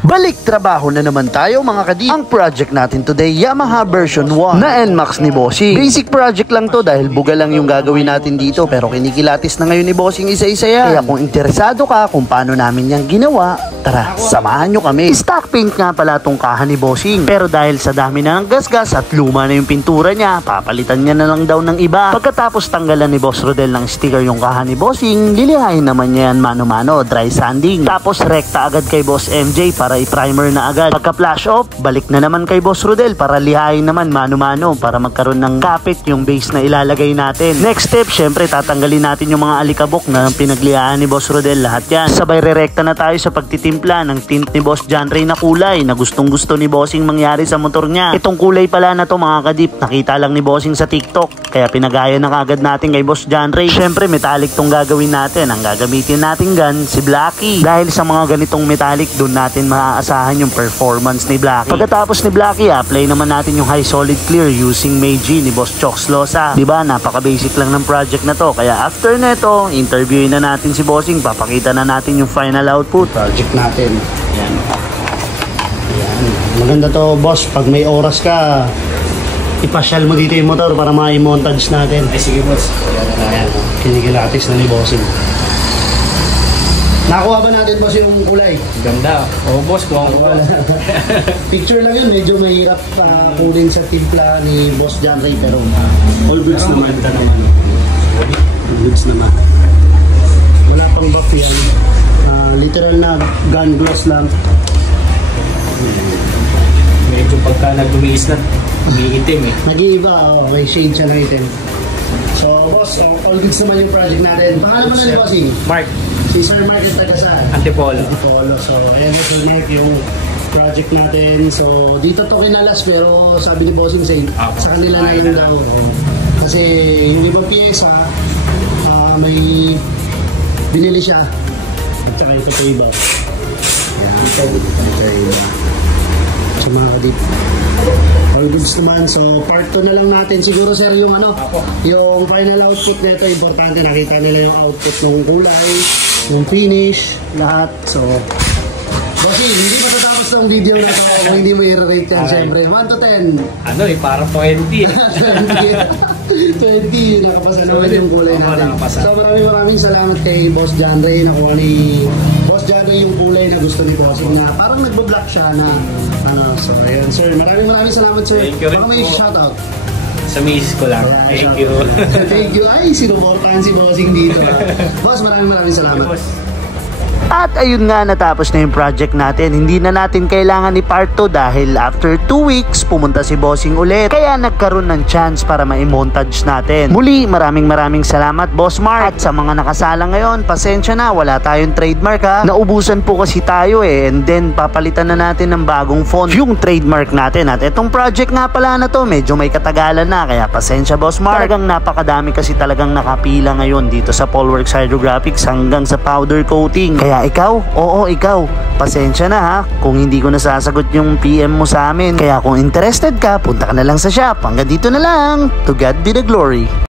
Balik trabaho na naman tayo mga kadip. Ang project natin today, Yamaha version 1 na NMAX ni Bossing. Basic project lang to dahil buga lang yung gagawin natin dito, pero kinikilatis na ngayon ni Bossing isa-isa yan. Kaya kung interesado ka kung paano namin yan ginawa, tara, samahan nyo kami. Stock paint nga pala tong kaha ni Bossing, pero dahil sa dami na ng gasgas at luma na yung pintura niya, papalitan niya na lang daw ng iba. Pagkatapos tanggalan ni Boss Rodel ng sticker yung kaha ni Bossing, lilihain naman niya yan mano-mano, dry sanding. Tapos rekta agad kay Boss MJ para i-primer na agad. Pagka flash off, balik na naman kay Boss Rodel para lihain naman mano-mano para magkaroon ng kapit yung base na ilalagay natin. Next step, syempre tatanggalin natin yung mga alikabok na pinaglihaan ni Boss Rodel. Lahat yan. Sabay rerekta na tayo sa pagtitimpla ng tint ni Boss John Ray na kulay na gustong gusto ni Bossing mangyari sa motor niya. Itong kulay pala na to mga kadip, nakita lang ni Bossing sa TikTok, kaya pinagaya na kagad natin kay Boss John Ray. Syempre metallic tong gagawin natin. Ang gagamitin natin gun, si Blacky. Dahil sa mga ganitong metallic, doon natin maaasahan yung performance ni Blacky. Pagkatapos ni Blacky, apply naman natin yung high solid clear using Meiji ni Boss Chox Losa. Diba, napaka-basic lang ng project na to. Kaya after neto, interviewin na natin si Bossing, papakita na natin yung final output. Project natin. Yan. Yan. Maganda to, boss. Pag may oras ka, ipasyal mo dito yung motor para ma-montage natin. Ay, sige, boss. Ayan. Kinikilatis na ni Bossing. Nakuha ba natin, boss, yung kulay? Ganda. Oo, boss. Kuha. Picture lang yun. Medyo mahirap kunin sa timpla ni Boss John Ray. Pero all goods naman. All goods naman. Wala pang buff yan. Literal na gun glass lang. Medyo pagka nag-umiis na, umiitim eh. Nag-iiba. May shade siya ng itim. So, boss, all goods naman yung project natin. Pangalan mo na ni Bossing? Mark. Si Sir Mark yung taga-saan? Antipolo. Antipolo. So, ayan si Sir Mark yung project natin. So, dito to kinalas pero sabi ni Bossing sa kanila na yung daw. Kasi yung ibang pyesa, may binili siya. At saka ito po iba. Ayan. Ito iba. So, mga kadip. All goods naman. So, part 2 na lang natin. Siguro, sir, yung yung final output nito, importante. Nakita nila yung output ng kulay, yung finish, lahat. So, Bossing, hindi matatapos ng video na ito kung hindi mo i-rate yan, siyempre. 1 to 10. Ano eh, parang 20 eh. 20, nakapasa naman yung kulay natin. So, maraming salamat kay Boss John Ray. Nakuha ni Boss John Ray yung kulay na gusto ni Bossing na parang nagbo-block siya na so, ayun, sir. Maraming salamat, sir. Thank you rin baka may po. shoutout. Sa misis ko lang. Thank you. Thank you. Ay, sinuportahan si Bossing dito. Boss, maraming salamat. Boss. At ayun nga, natapos na yung project natin. Hindi na natin kailangan ni part 2 dahil after 2 weeks, pumunta si Bossing ulit. Kaya nagkaroon ng chance para ma-montage natin. Muli, maraming salamat, Boss Mark. At sa mga nakasala ngayon, pasensya na, wala tayong trademark ha. Naubusan po kasi tayo eh. And then, papalitan na natin ng bagong font yung trademark natin. At itong project nga pala na to, medyo may katagalan na. Kaya pasensya, Boss Mark. Talagang napakadami kasi talagang nakapila ngayon dito sa Polworks Hydrographics hanggang sa powder coating. Kaya ikaw, pasensya na ha kung hindi ko nasasagot yung PM mo sa amin. Kaya kung interested ka, punta ka na lang sa shop. Hanggang dito na lang. To God be the glory.